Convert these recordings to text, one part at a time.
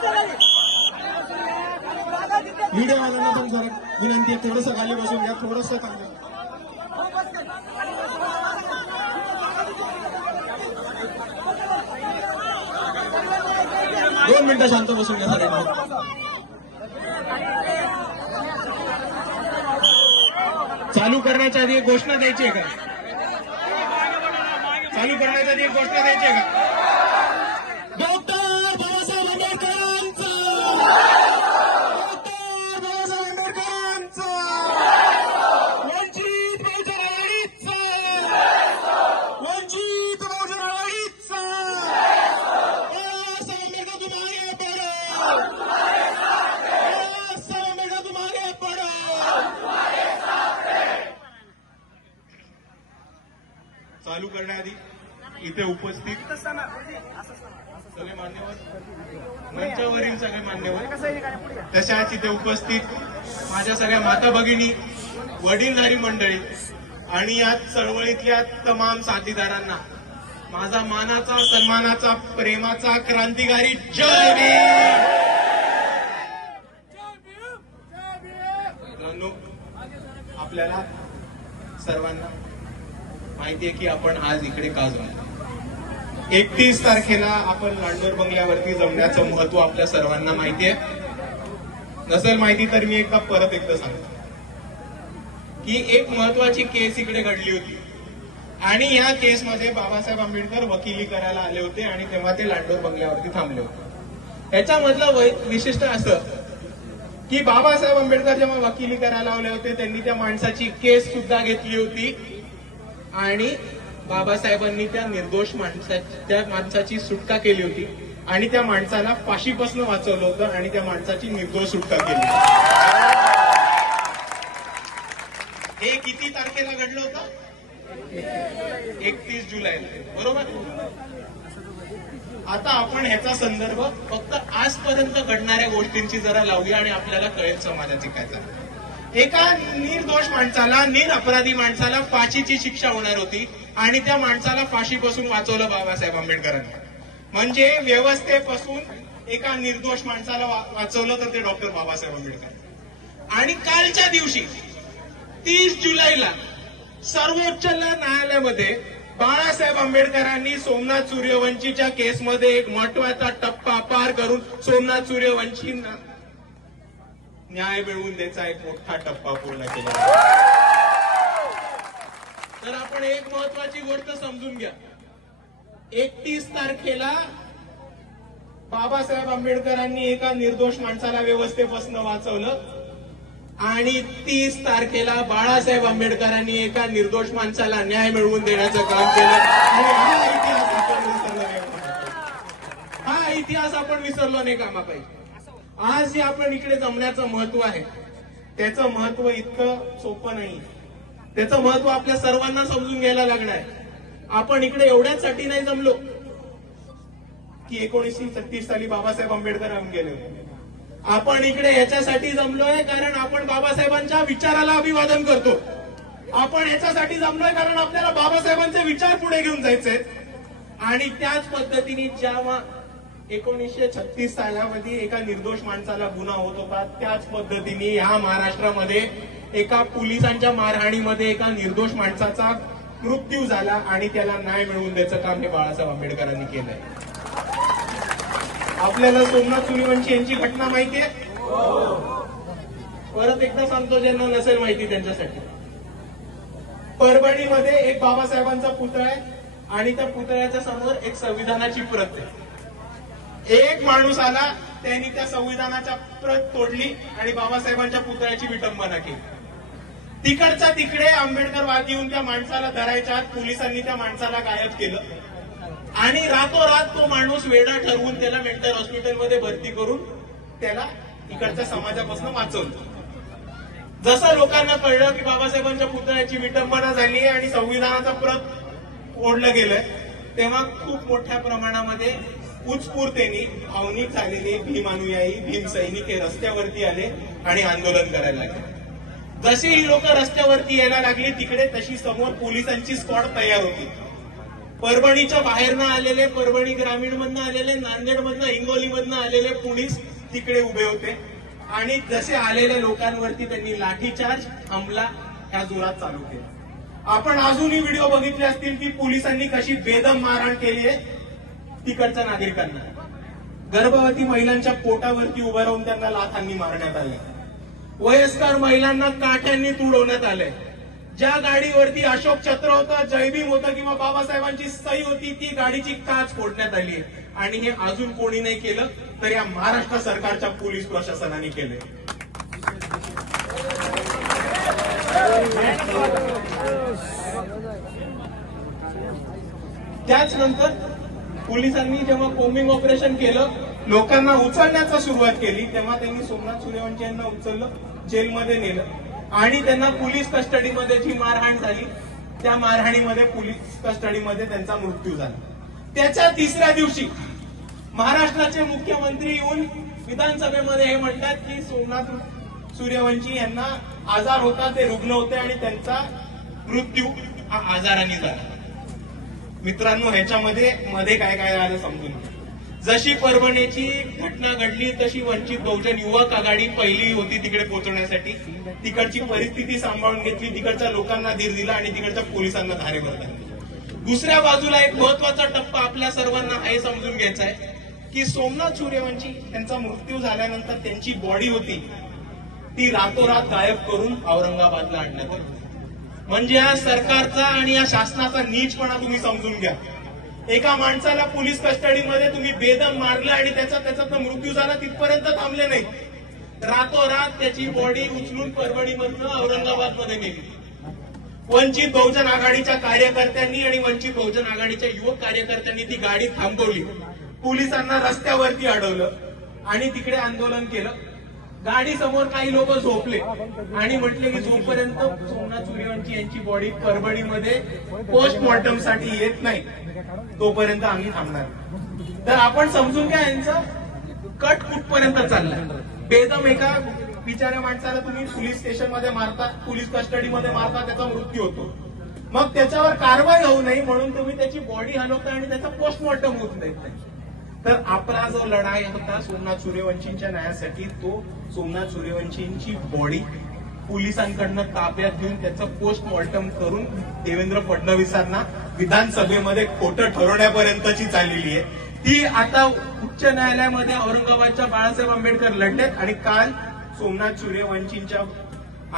मीडियावाल्यांना पण जरा विनंती आहे थोडंसं खाली बसून घ्या थोडस चांगलं दोन मिनिटं शांत बसून घ्या चालू करण्याच्या आधी एक घोषणा द्यायची आहे का चालू करण्याच्या आधी एक घोषणा द्यायची आहे का इथे उपस्थित म्हणजे सगळे मान्यवर मंचावरील सगळे मान्यवर तशाच इथे उपस्थित माझ्या सगळ्या माता भगिनी वडीलधारी मंडळी आणि या चळवळीतल्या तमाम साथीदारांना माझा मानाचा सन्मानाचा प्रेमाचा क्रांतिकारी जय आपल्याला सर्वांना माहिती आहे की आपण आज इकडे का एकतीस तारखेला आपण लांडोर बंगल्यावरती जमण्याचं महत्व आपल्या सर्वांना माहिती आहे नसेल माहिती तर मी एकदा परत एकदा सांगतो की एक महत्वाची केस इकडे घडली होती आणि या केस मध्ये बाबासाहेब आंबेडकर वकिली करायला आले होते आणि तेव्हा ते लांडोर बंगल्यावरती थांबले होते त्याच्यामधलं विशिष्ट असं की बाबासाहेब आंबेडकर जेव्हा वकिली करायला आले होते त्यांनी त्या माणसाची केस सुद्धा घेतली होती आणि बाबासाहेबांनी त्या निर्दोष माणसा त्या माणसाची सुटका केली होती आणि त्या माणसाला फाशीपासून वाचवलं होतं आणि त्या माणसाची निर्दोष सुटका केली हे किती तारखेला घडलं होतं एकतीस जुलैला बरोबर आता आपण ह्याचा संदर्भ फक्त आजपर्यंत घडणाऱ्या गोष्टींची जरा लावूया आणि आपल्याला कळेल समाजाची काय एका निर्दोष माणसाला निर अपराधी माणसाला फाशीची शिक्षा होणार होती आणि त्या माणसाला फाशीपासून वाचवलं बाबासाहेब आंबेडकरांनी म्हणजे व्यवस्थेपासून एका निर्दोष माणसाला वाचवलं तर ते डॉक्टर बाबासाहेब आंबेडकर आणि कालच्या दिवशी तीस जुलैला सर्वोच्च न्यायालयामध्ये बाळासाहेब आंबेडकरांनी सोमनाथ सूर्यवंशीच्या केसमध्ये एक महत्वाचा टप्पा पार करून सोमनाथ सूर्यवंशींना न्याय मिळवून देचा एक मोठा टप्पा पूर्ण केला तर आपण एक महत्वाची गोष्ट समजून घ्या एकतीस तारखेला बाबासाहेब आंबेडकरांनी एका निर्दोष माणसाला व्यवस्थेपासून वाचवलं आणि तीस तारखेला बाळासाहेब आंबेडकरांनी एका निर्दोष माणसाला न्याय मिळवून देण्याचं काम केलं हा इतिहास आपण विसरलो नाही हा इतिहास आपण विसरलो नाही कामा पाहिजे आज जे आपण इकडे जमण्याचं महत्व आहे त्याचं महत्व इतकं सोपं नाही त्याचं महत्व आपल्या सर्वांना समजून घ्यायला लागणार आपण इकडे साठी नाही जमलो की एकोणीसशे छत्तीस साली बाबासाहेब आंबेडकर होऊन गेले होते आपण इकडे याच्यासाठी जमलोय कारण आपण बाबासाहेबांच्या विचाराला अभिवादन करतो आपण याच्यासाठी जमलोय कारण आपल्याला बाबासाहेबांचे विचार पुढे घेऊन जायचे आणि त्याच पद्धतीने जेव्हा एकोणीसशे छत्तीस सालामध्ये एका निर्दोष माणसाला गुन्हा होत होता त्याच पद्धतीने या महाराष्ट्रामध्ये एका पोलिसांच्या मारहाणीमध्ये एका निर्दोष माणसाचा मृत्यू झाला आणि त्याला न्याय मिळवून द्यायचं काम हे बाळासाहेब आंबेडकरांनी केलंय आपल्याला सोमनाथ सूर्यवंशी यांची घटना माहितीये परत एकदा सांगतो ज्यांना नसेल माहिती त्यांच्यासाठी परभणीमध्ये एक बाबासाहेबांचा पुतळा आहे आणि त्या पुतळ्याच्या समोर एक संविधानाची प्रत आहे एक माणूस आला त्यांनी त्या संविधानाच्या प्रत तोडली आणि बाबासाहेबांच्या पुतळ्याची विटंबना केली तिकडच्या तिकडे आंबेडकरवादी येऊन त्या माणसाला धरायच्या पोलिसांनी त्या माणसाला गायब केलं आणि रातोरात तो माणूस वेडा ठरवून त्याला मेंटल हॉस्पिटलमध्ये भरती करून त्याला इकडच्या समाजापासून वाचवलं जसं लोकांना कळलं की बाबासाहेबांच्या पुतळ्याची विटंबना झाली आणि संविधानाचा प्रत ओढलं गेलंय तेव्हा खूप मोठ्या प्रमाणामध्ये उत्स्फूर्तेने भावनिक झालेले भीमानुयायी भीमसैनिक हे रस्त्यावरती आले आणि आंदोलन करायला लागले जसे ही लोक रस्त्यावरती यायला लागली तिकडे तशी समोर पोलिसांची स्क्वॉड तयार होती परभणीच्या बाहेरनं आलेले परभणी ग्रामीण मधनं आलेले नांदेड मधनं हिंगोली मधनं आलेले पोलीस तिकडे उभे होते आणि जसे आलेल्या लोकांवरती त्यांनी लाठीचार्ज हमला ह्या जोरात चालू केला आपण अजूनही व्हिडिओ बघितले असतील की पोलिसांनी कशी बेदम मारहाण केली आहे तिकडच्या नागरिकांना गर्भवती महिलांच्या पोटावरती उभं राहून त्यांना लाथांनी मारण्यात आले वयस्कर महिलांना काठ्यांनी तुडवण्यात आले ज्या गाडीवरती अशोक छत्र होता जयभीम होता किंवा बाबासाहेबांची सही होती ती गाडीची काच फोडण्यात आली आणि हे अजून कोणी नाही केलं तर या महाराष्ट्र सरकारच्या पोलीस प्रशासनाने केले त्याच नंतर पोलिसांनी जेव्हा कोमिंग ऑपरेशन केलं लोकांना उचलण्याचा सुरुवात केली तेव्हा त्यांनी सोमनाथ सूर्यवंशी यांना उचललं जेलमध्ये नेलं आणि त्यांना पोलीस कस्टडीमध्ये जी मारहाण झाली त्या मारहाणीमध्ये पोलीस कस्टडीमध्ये त्यांचा मृत्यू झाला त्याच्या तिसऱ्या दिवशी महाराष्ट्राचे मुख्यमंत्री येऊन विधानसभेमध्ये हे म्हणतात की सोमनाथ सूर्यवंशी यांना आजार होता ते रुग्ण होते आणि त्यांचा मृत्यू हा आजाराने झाला मित्रांनो ह्याच्यामध्ये मध्ये काय काय आलं समजून जशी परभणीची घटना घडली तशी वंचित बहुजन युवक आघाडी पहिली होती तिकडे पोहोचवण्यासाठी तिकडची परिस्थिती सांभाळून घेतली तिकडच्या लोकांना धीर दिला आणि तिकडच्या पोलिसांना धारे भरला दुसऱ्या बाजूला एक महत्वाचा टप्पा आपल्या सर्वांना हे समजून घ्यायचा आहे की सोमनाथ सूर्यवंशी त्यांचा मृत्यू झाल्यानंतर त्यांची बॉडी होती ती रातोरात गायब करून औरंगाबादला आणण्यात आली म्हणजे या सरकारचा आणि या शासनाचा नीचपणा तुम्ही समजून घ्या एका माणसाला पोलीस कस्टडीमध्ये तुम्ही बेदम मारलं आणि त्याचा त्याचा मृत्यू झाला तिथपर्यंत थांबले नाही रातोरात त्याची बॉडी उचलून औरंगाबाद मध्ये नेली वंचित बहुजन आघाडीच्या कार्यकर्त्यांनी आणि वंचित बहुजन आघाडीच्या युवक कार्यकर्त्यांनी ती गाडी थांबवली पोलिसांना रस्त्यावरती अडवलं आणि तिकडे आंदोलन केलं गाडी समोर काही लोक झोपले आणि म्हटले की जोपर्यंत सोमनाथ सूर्यवंशी यांची बॉडी परभणीमध्ये पोस्टमॉर्टम साठी येत नाही तोपर्यंत आम्ही थांबणार तर आपण समजून घ्या यांचं कट कुठपर्यंत चाललाय बेदम एका बिचाऱ्या माणसाला तुम्ही पोलीस स्टेशनमध्ये मारता पोलीस कस्टडीमध्ये मारता त्याचा मृत्यू होतो मग त्याच्यावर कारवाई होऊ नये म्हणून तुम्ही त्याची बॉडी हलवता आणि त्याचा पोस्टमॉर्टम होत नाही तर आपला जो लढाई होता सोमनाथ सूर्यवंशींच्या न्यायासाठी तो सोमनाथ सूर्यवंशींची बॉडी पोलिसांकडनं ताब्यात घेऊन त्याचं पोस्टमॉर्टम करून देवेंद्र फडणवीसांना विधानसभेमध्ये खोटं ठरवण्यापर्यंतची चाललेली आहे ती आता उच्च न्यायालयामध्ये औरंगाबादच्या बाळासाहेब आंबेडकर लढलेत आणि काल सोमनाथ सूर्यवंशींच्या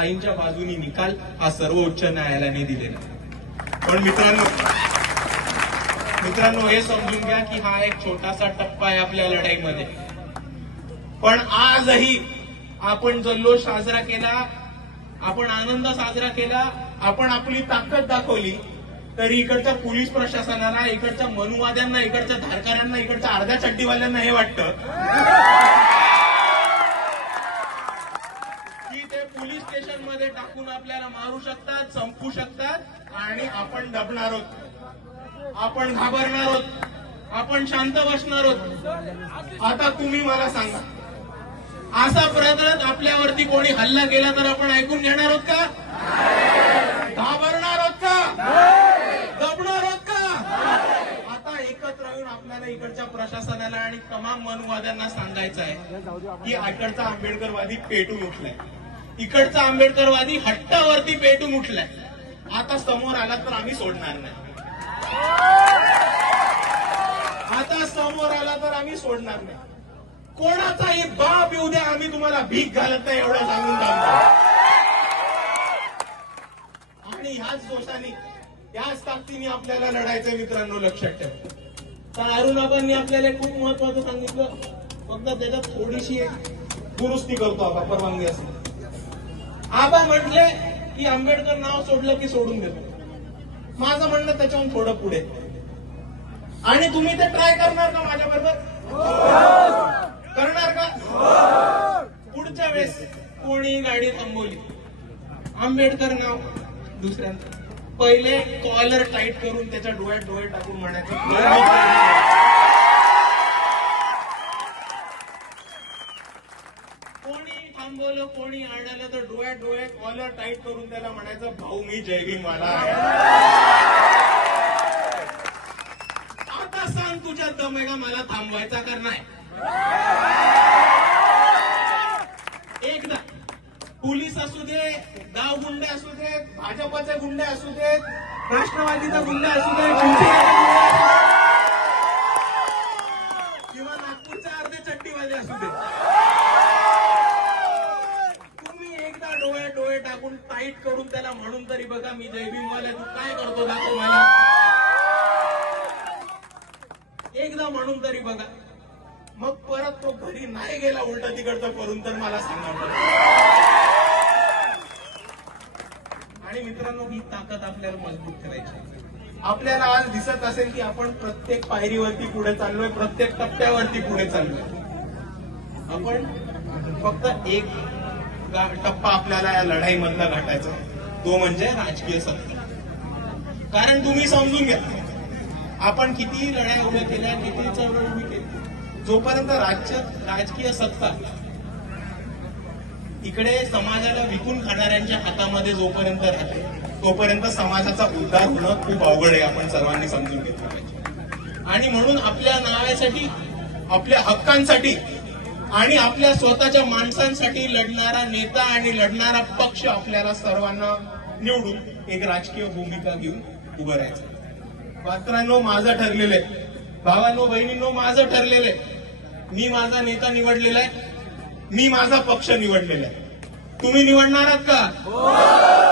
आईंच्या बाजूनी निकाल हा सर्व उच्च न्यायालयाने दिलेला पण मित्रांनो मित्रांनो हे समजून घ्या की हा एक छोटासा टप्पा आहे आपल्या लढाईमध्ये पण आजही आपण जल्लोष साजरा केला आपण आनंद साजरा केला आपण आपली ताकद दाखवली तरी इकडच्या पोलीस प्रशासनाला इकडच्या मनुवाद्यांना इकडच्या धारकाऱ्यांना इकडच्या अर्ध्या चड्डीवाल्यांना हे वाटत की ते पोलीस स्टेशन मध्ये टाकून आपल्याला मारू शकतात संपू शकतात आणि आपण दबणार आहोत आपण घाबरणार आहोत आपण शांत बसणार आहोत आता तुम्ही मला सांगा असा प्रकरणात आपल्यावरती कोणी हल्ला केला तर आपण ऐकून घेणार आहोत का घाबरणार आहोत का दबणार आहोत का आता एकत्र येऊन आपल्याला इकडच्या प्रशासनाला आणि तमाम मनुवाद्यांना सांगायचं आहे की इकडचा आंबेडकरवादी पेटून उठलाय इकडचा आंबेडकरवादी हट्टावरती पेटून उठलाय आता समोर आला तर आम्ही सोडणार नाही आता समोर आला तर आम्ही सोडणार नाही कोणाचाही बाप येऊ द्या आम्ही तुम्हाला भीक घालत नाही एवढं सांगून सांगतो आणि ह्याच दोषाने याच ताकदीने आपल्याला लढायचं मित्रांनो लक्षात ठेवा तर अरुण अरुणाबांनी आपल्याला खूप महत्वाचं सांगितलं फक्त त्याच्यात थोडीशी दुरुस्ती करतो आपण परवानगी असेल आबा म्हटले की आंबेडकर नाव सोडलं की सोडून देतो माझं म्हणणं त्याच्याहून थोडं पुढे आणि तुम्ही ते ट्राय करणार का माझ्या बरोबर करणार का पुढच्या वेळेस कोणी गाडी थांबवली आंबेडकर नाव दुसऱ्यांदा पहिले कॉलर टाईट करून त्याच्या डोळ्यात डोळे टाकून म्हणायचं कोणी आणायला तर डोळ्यात डोळे कॉलर टाईट करून त्याला म्हणायचं भाऊ मी जय मला आता सांग तुझ्या दमेगा मला थांबवायचा का नाही एकदा पोलीस असू दे गाव गुंडे असू दे, भाजपाचे गुंडे असू दे, राष्ट्रवादीचा गुंडे असू दे टाकून टाईट करून त्याला म्हणून तरी बघा मी जय तू काय करतो दाखव मला एकदा म्हणून तरी बघा मग परत तो घरी नाही गेला उलट तिकडचा करून तर मला सांगा आणि मित्रांनो ही ताकद आपल्याला मजबूत करायची आपल्याला आज दिसत असेल की आपण प्रत्येक पायरीवरती पुढे चाललोय प्रत्येक टप्प्यावरती पुढे चाललोय आपण फक्त एक टप्पा आपल्याला या लढाईमधला घाटायचा तो म्हणजे राजकीय सत्ता कारण तुम्ही समजून घ्या आपण किती लढाई उभ्या केल्या किती चळवळ उभी केली जोपर्यंत राज्य राजकीय सत्ता इकडे समाजाला विकून खाणाऱ्यांच्या हातामध्ये जोपर्यंत राहते तोपर्यंत समाजाचा उद्धार होणं खूप अवघड आहे आपण सर्वांनी समजून घेतलं पाहिजे आणि म्हणून आपल्या नावासाठी आपल्या हक्कांसाठी आणि आपल्या स्वतःच्या माणसांसाठी लढणारा नेता आणि लढणारा पक्ष आपल्याला सर्वांना निवडून एक राजकीय भूमिका घेऊन उभं राहायचं पात्रांनो माझं ठरलेलं आहे भावांनो बहिणींनो माझं ठरलेलं आहे मी माझा नेता निवडलेला आहे मी माझा पक्ष निवडलेला आहे तुम्ही निवडणार आहात का हो.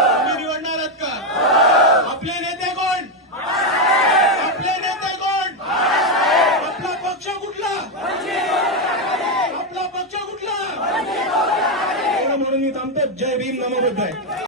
meu bem.